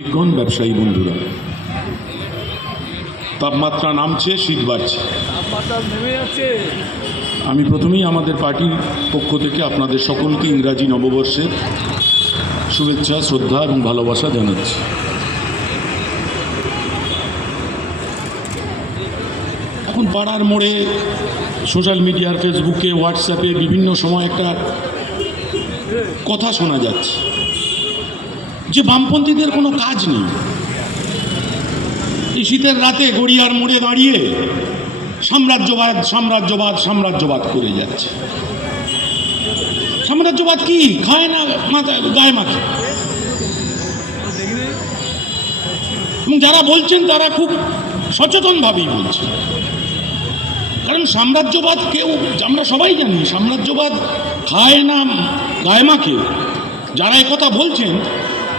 ব্যবসায়ী বন্ধুরা, তাপমাত্রা নামছে, শীত বাড়ছে। আমি প্রথমেই আমাদের পার্টির পক্ষ থেকে আপনাদের সকলকে ইংরাজি নববর্ষের শুভেচ্ছা, শ্রদ্ধা এবং ভালোবাসা জানাচ্ছি। এখন পাড়ার মোড়ে, সোশ্যাল মিডিয়ার, ফেসবুকে, হোয়াটসঅ্যাপে বিভিন্ন সময় একটা কথা শোনা যাচ্ছে যে বামপন্থীদের কোনো কাজ নেই। এই শীতের রাতে গড়িয়ার মোড়ে দাঁড়িয়ে সাম্রাজ্যবাদ সাম্রাজ্যবাদ সাম্রাজ্যবাদ করে যাচ্ছে। সাম্রাজ্যবাদ কি? খায় না, মাথায় গায়ে মাখে। এবং যারা বলছেন তারা খুব সচেতনভাবেই বলছেন, কারণ সাম্রাজ্যবাদ কেউ, আমরা সবাই জানি সাম্রাজ্যবাদ খায় না, গায়ে মাখে। যারা একথা বলছেন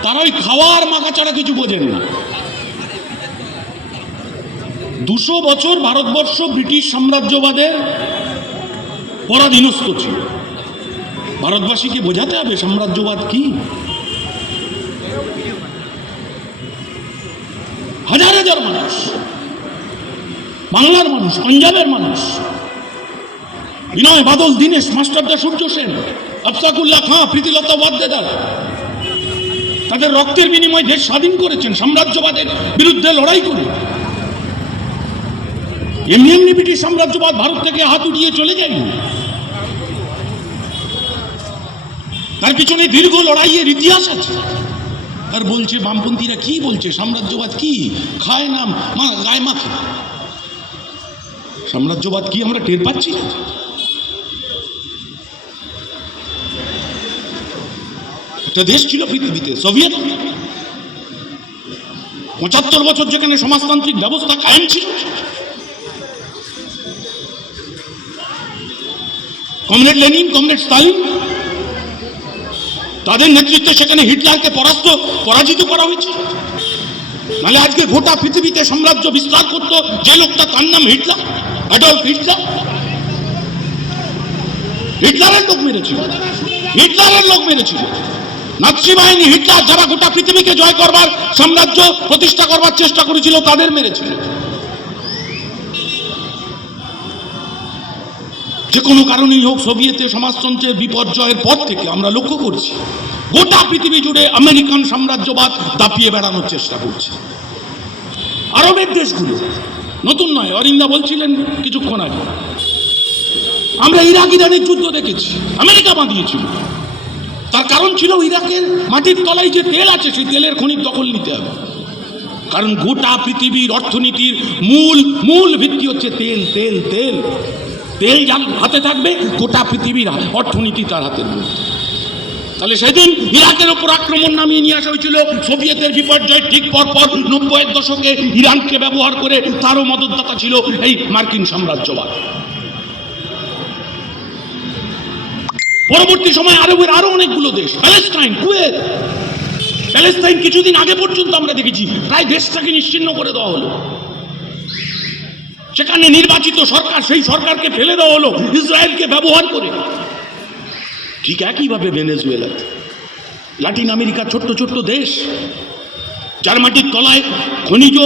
তারা ওই খাওয়ার মাখা ছাড়া কিছু বোঝেন না। 200 বছর ভারতবর্ষ ব্রিটিশ সাম্রাজ্যবাদের পরাধীনস্থ ছিল। ভারতবাসীকে বোঝাতে হবে সাম্রাজ্যবাদ কি। হাজার হাজার মানুষ, বাংলার মানুষ, পাঞ্জাবের মানুষ, বিনয় বাদল, দীনেশ, মাস্টারদা, সূর্য সেন, আফসাকুল্লাহ খাঁ, প্রীতিলতা ওয়াদ্দেদার, তাদের রক্তের বিনিময়ে দেশ স্বাধীন করেছেন সাম্রাজ্যবাদের বিরুদ্ধে লড়াই করে। এমনি এমনি ব্রিটিশ সাম্রাজ্যবাদ ভারত থেকে হাত উঠিয়ে চলে যায়নি। তার পিছনে দীর্ঘ লড়াইয়ের ইতিহাস আছে। আর বলছে বামপন্থীরা কি বলছে, সাম্রাজ্যবাদ কি? খায় না, গায়ে মাখে। সাম্রাজ্যবাদ কি আমরা টের পাচ্ছি না? একটা দেশ ছিল পৃথিবীতে, সোভিয়েত, 75 বছর যেখানে সমাজতান্ত্রিক ব্যবস্থা কায়েম ছিল। কমরেড লেনিন, কমরেড স্টালিন, তাদের নেতৃত্বে সেখানে হিটলারকে পরাজিত করা হয়েছে। নাহলে আজকে গোটা পৃথিবীতে সাম্রাজ্য বিস্তার করত যে লোকটা, তার নাম হিটলার, অ্যাডলফ হিটলার। হিটলারের লোক মেরেছিল, হিটলারের লোক মেরেছিল নাৎসি বাহিনী। হিটলার যারা গোটা পৃথিবীকে জয় করবার, সাম্রাজ্য প্রতিষ্ঠা করবার চেষ্টা করেছিল, তাদের মেরেছিল। যে কোনো কারণেই হোক, সোভিয়েতের সমাজতন্ত্রের বিপর্যয়ের পর থেকে আমরা লক্ষ্য করছি গোটা পৃথিবী জুড়ে আমেরিকান সাম্রাজ্যবাদ দাপিয়ে বেড়ানোর চেষ্টা করছে। আরবের দেশগুলো নতুন নয়, অরিন্দা বলছিলেন কিছুক্ষণ আগে, আমরা ইরাক ইরানের যুদ্ধ দেখেছি, আমেরিকা বাঁধিয়েছিল। তার কারণ ছিল ইরাকের মাটির তলায় যে তেল আছে, সেই তেলের খনির দখল নিতে হবে। কারণ গোটা পৃথিবীর অর্থনীতির মূল ভিত্তি হচ্ছে তেল। তেল তেল তেল যার হাতে থাকবে, গোটা পৃথিবীর অর্থনীতি তার হাতের মধ্যে। তাহলে সেদিন ইরাকের ওপর আক্রমণ নামিয়ে নিয়ে আসা হয়েছিল সোভিয়েতের বিপর্যয় ঠিক পরপর 90-এর দশকে ইরানকে ব্যবহার করে। তারও মদতদাতা ছিল এই মার্কিন সাম্রাজ্যবাদ। পরবর্তী সময় আরবের আরো অনেকগুলো দেশ, প্যালেস্টাইন, কুয়েত। প্যালেস্টাইন কিছুদিন আগে পর্যন্ত আমরা দেখেছি প্রায় দেশটাকে নিশ্চিহ্ন করে দেওয়া হলো। সেখানে নির্বাচিত সরকার, সেই সরকারকে ফেলে দেওয়া হলো ইসরায়েলকে ব্যবহার করে। ঠিক একইভাবে ভেনেজুয়েলা, লাতিন আমেরিকার ছোট্ট ছোট্ট দেশ, যার মাটির তলায় খনিজ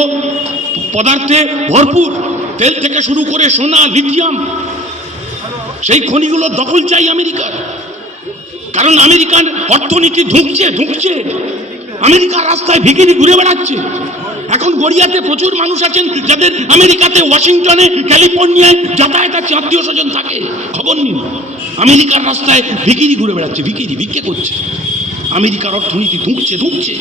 পদার্থে ভরপুর, তেল থেকে শুরু করে সোনা, লিথিয়াম, সেই খনিগুলোর দখল চাই আমেরিকার। কারণ আমেরিকার অর্থনীতি ধুঁকছে। আমেরিকার রাস্তায় ভিখিরি ঘুরে বেড়াচ্ছে। এখন গড়িয়াতে প্রচুর মানুষ আছেন যাদের আমেরিকাতে, ওয়াশিংটনে, ক্যালিফোর্নিয়ায় যাতায়াত আছে, আত্মীয় স্বজন থাকে, খবর নিন। আমেরিকার রাস্তায় ভিখিরি ঘুরে বেড়াচ্ছে, ভিক্ষে করছে। আমেরিকার অর্থনীতি ধুঁকছে।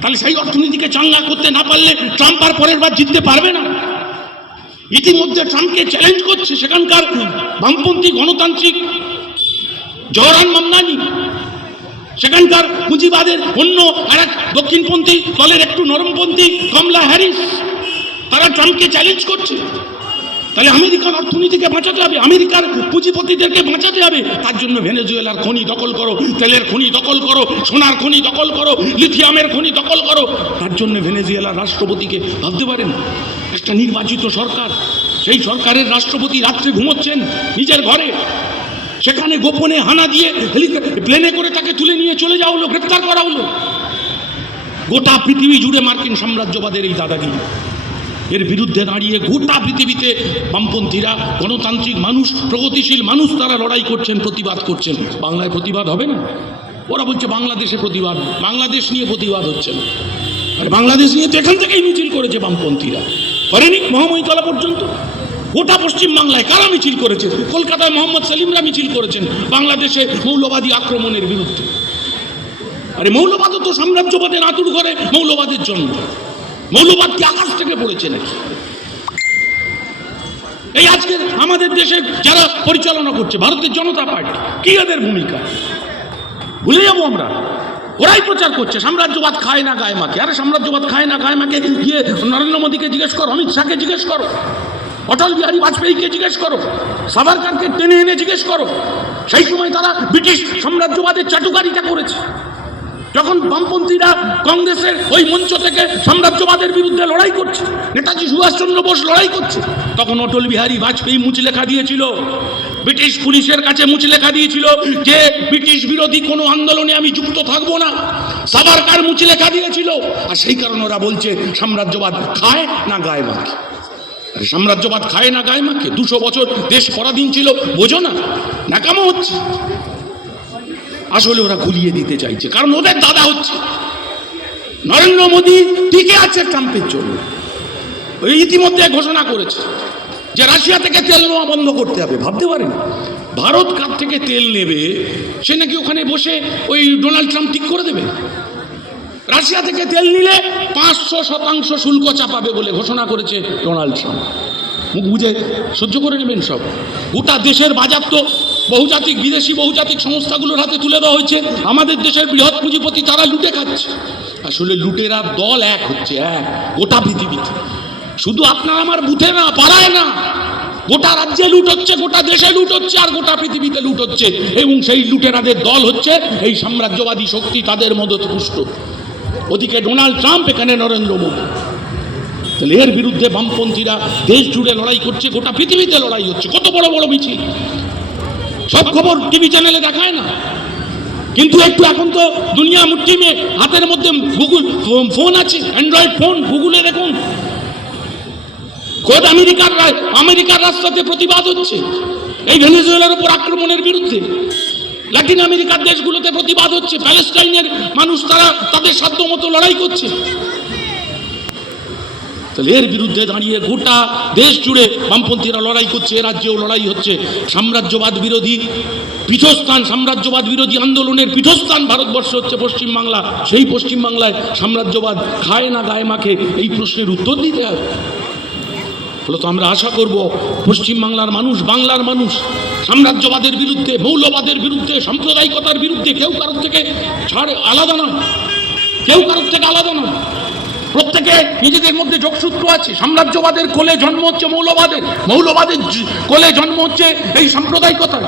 তাহলে সেই অর্থনীতিকে চাঙ্গা করতে না পারলে ট্রাম্প আর পরের বার জিততে পারবে না। ইতিমধ্যে ট্রাম্পকে চ্যালেঞ্জ করছে সেখানকার বামপন্থী গণতান্ত্রিক জওহরান মামদানি, সেখানকার পুঁজিবাদের অন্য আর এক দক্ষিণপন্থী দলের একটু নরমপন্থী কমলা হ্যারিস। তারা ট্রাম্পকে চ্যালেঞ্জ করছে। তাহলে আমেরিকার অর্থনীতিকে বাঁচাতে হবে, আমেরিকার পুঁজিপতিদেরকে বাঁচাতে হবে। তার জন্য ভেনেজুয়েলার খনি দখল করো, তেলের খনি দখল করো, সোনার খনি দখল করো, লিথিয়ামের খনি দখল করো। তার জন্য ভেনেজুয়েলার রাষ্ট্রপতিকে ভাবতে পারেন, একটা নির্বাচিত সরকার, সেই সরকারের রাষ্ট্রপতি রাত্রে ঘুমোচ্ছেন নিজের ঘরে। সেখানে গোপনে হানা দিয়ে প্লেনে করে তাকে তুলে নিয়ে চলে যাওয়া হলো, গ্রেপ্তার করা হলো। গোটা পৃথিবী জুড়ে মার্কিন সাম্রাজ্যবাদের এই দাদাগিরি, এর বিরুদ্ধে দাঁড়িয়ে গোটা পৃথিবীতে বামপন্থীরা, গণতান্ত্রিক মানুষ, প্রগতিশীল মানুষ তারা লড়াই করছেন, প্রতিবাদ করছেন। বাংলায় প্রতিবাদ হবে না? ওরা বলছে বাংলাদেশে প্রতিবাদ, বাংলাদেশ নিয়ে প্রতিবাদ হচ্ছে না। আর বাংলাদেশ নিয়ে তো এখান থেকেই মিছিল করেছে বামপন্থীরা, করেনি? মহামহিতলা পর্যন্ত গোটা পশ্চিম বাংলায় কারা মিছিল করেছে? কলকাতায় মোহাম্মদ সেলিমরা মিছিল করেছেন বাংলাদেশে মৌলবাদী আক্রমণের বিরুদ্ধে। আরে মৌলবাদও তো সাম্রাজ্যবাদের আঁতুড় ঘরে মৌলবাদের জন্য। মৌলবাদ কি আকাশ থেকে পড়েছে নাকি? এই আজকে আমাদের দেশে যারা পরিচালনা করছে, ভারতের জনতা পার্টি, কি এদের ভূমিকা? ভুলে যাবো আমরা? ওরাই প্রচার করছে সাম্রাজ্যবাদ খায় না গায়ে মাকে। আরে সাম্রাজ্যবাদ খায় না গায়ে মাকে গিয়ে নরেন্দ্র মোদীকে জিজ্ঞেস করো, অমিত শাহকে জিজ্ঞেস করো, অটল বিহারী বাজপেয়ীকে জিজ্ঞেস করো, সাভারকারকে টেনে এনে জিজ্ঞেস করো। সেই সময় তারা ব্রিটিশ সাম্রাজ্যবাদের চাটুকারিতা করেছে। যখন বামপন্থীরা কংগ্রেসের ওই মঞ্চ থেকে সাম্রাজ্যবাদের বিরুদ্ধে লড়াই করছে, নেতাজি সুভাষচন্দ্র বোস লড়াই করছে, তখন অটল বিহারী বাজপেয়ী মুচলেখা দিয়েছিল, ব্রিটিশ পুলিশের কাছে মুচলেখা দিয়েছিল যে ব্রিটিশ বিরোধী কোনো আন্দোলনে আমি যুক্ত থাকবো না। সাভারকার মুচলেখা দিয়েছিল। আর সেই কারণে ওরা বলছে সাম্রাজ্যবাদ খায় না গায়ে মাকে। আরে সাম্রাজ্যবাদ খায় না গায়ে মাকে? 200 বছর দেশ পরাধীন ছিল, বোঝো না? নাকামো হচ্ছে। আসলে ওরা গুলিয়ে দিতে চাইছে, কারণ ওদের দাদা হচ্ছে নরেন্দ্র মোদী টিকে আছে ট্রাম্পের জন্য। ওই ইতিমধ্যে ঘোষণা করেছে যে রাশিয়া থেকে তেল নেওয়া বন্ধ করতে হবে। ভাবতে পারেন ভারত কার থেকে তেল নেবে সে নাকি ওখানে বসে ওই ডোনাল্ড ট্রাম্প ঠিক করে দেবে। রাশিয়া থেকে তেল নিলে 500% শুল্ক চাপাবে বলে ঘোষণা করেছে ডোনাল্ড ট্রাম্প। মুখ বুঝে সহ্য করে নেবেন সব। গোটা দেশের বাজার তো বহুজাতিক বিদেশি বহুজাতিক সংস্থাগুলোর হাতে তুলে দেওয়া হয়েছে। আমাদের দেশের বৃহৎ পুঁজিপতি তারা লুটে খাচ্ছে। আসলে লুটেরা দল এক হচ্ছে, এক গোটা পৃথিবীতে, শুধু আপনার আমার বুথে না, পাড়ায় না, গোটা রাজ্যে লুট হচ্ছে, গোটা দেশে লুট হচ্ছে, আর গোটা পৃথিবীতে লুট হচ্ছে। এবং সেই লুটেরাদের দল হচ্ছে এই সাম্রাজ্যবাদী শক্তি, তাদের মদতপুষ্ট। ওদিকে ডোনাল্ড ট্রাম্প, এখানে নরেন্দ্র মোদী। তাহলে এর বিরুদ্ধে বামপন্থীরা দেশ জুড়ে লড়াই করছে, গোটা পৃথিবীতে লড়াই হচ্ছে। কত বড় বড় মিছিল, সব খবর টিভি চ্যানেলে দেখায় না, কিন্তু একটু এখন তো দুনিয়া মুঠি মে, হাতের মধ্যে গুগল ফোন আছে, অ্যান্ড্রয়েড ফোন, গুগলে দেখুন। খোদ আমেরিকার রাস্তাতে প্রতিবাদ হচ্ছে এই ভেনেজুয়েলার উপর আক্রমণের বিরুদ্ধে। ল্যাটিন আমেরিকার দেশগুলোতে প্রতিবাদ হচ্ছে, প্যালেস্টাইনের মানুষ তারা তাদের সাধ্য মতো লড়াই করছে। তাহলে এর বিরুদ্ধে দাঁড়িয়ে গোটা দেশ জুড়ে বামপন্থীরা লড়াই করছে, এ রাজ্যেও লড়াই হচ্ছে। সাম্রাজ্যবাদ বিরোধী পীঠস্থান, সাম্রাজ্যবাদ বিরোধী আন্দোলনের পীঠস্থান ভারতবর্ষ হচ্ছে পশ্চিমবাংলা। সেই পশ্চিমবাংলায় সাম্রাজ্যবাদ খায় না গায়ে মাখে, এই প্রশ্নের উত্তর দিতে হবে। ফলত আমরা আশা করব পশ্চিমবাংলার মানুষ, বাংলার মানুষ সাম্রাজ্যবাদের বিরুদ্ধে, মৌলবাদের বিরুদ্ধে, সাম্প্রদায়িকতার বিরুদ্ধে কেউ কারোর থেকে আলাদা নয়, কেউ কারোর থেকে আলাদা নয়। প্রত্যেকে নিজেদের মধ্যে যোগসূত্র আছে। সাম্রাজ্যবাদের কোলে জন্ম হচ্ছে মৌলবাদের, মৌলবাদের কোলে জন্ম হচ্ছে এই সাম্প্রদায়িকতার,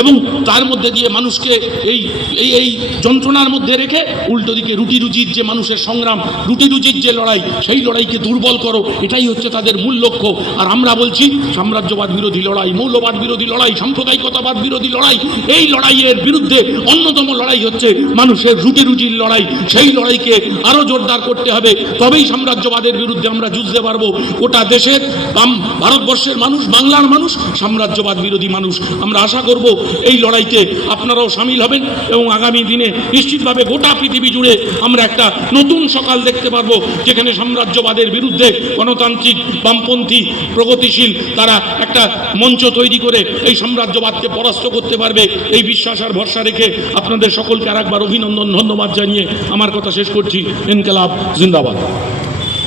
এবং তার মধ্যে দিয়ে মানুষকে এই এই এই যন্ত্রণার মধ্যে রেখে উল্টো দিকে রুটি রুজির যে মানুষের সংগ্রাম, রুটি রুজির যে লড়াই, সেই লড়াইকে দুর্বল করো, এটাই হচ্ছে তাদের মূল লক্ষ্য। আর আমরা বলছি সাম্রাজ্যবাদ বিরোধী লড়াই, মৌলবাদ বিরোধী লড়াই, সাম্প্রদায়িকতাবাদ বিরোধী লড়াই। এই লড়াইয়ের বিরুদ্ধে অন্যতম লড়াই হচ্ছে মানুষের রুটি রুজির লড়াই। সেই লড়াইকে আরও জোরদার করতে হবে, তবেই সাম্রাজ্যবাদের বিরুদ্ধে আমরা যুঝতে পারবো। গোটা দেশের ভারতবর্ষের মানুষ, বাংলার মানুষ সাম্রাজ্যবাদ বিরোধী মানুষ। আমরা আশা করব এই লড়াইতে আপনারাও সামিল হবেন, এবং আগামী দিনে নিশ্চিতভাবে গোটা পৃথিবী জুড়ে আমরা একটা নতুন সকাল দেখতে পারবো, যেখানে সাম্রাজ্যবাদের বিরুদ্ধে গণতান্ত্রিক, বামপন্থী, প্রগতিশীল তারা একটা মঞ্চ তৈরি করে এই সাম্রাজ্যবাদকে পরাস্ত করতে পারবে। এই বিশ্বাস আর ভরসা রেখে আপনাদের সকলকে আরেকবার অভিনন্দন, ধন্যবাদ জানিয়ে আমার কথা শেষ করছি। ইনকিলাব জিন্দাবাদ।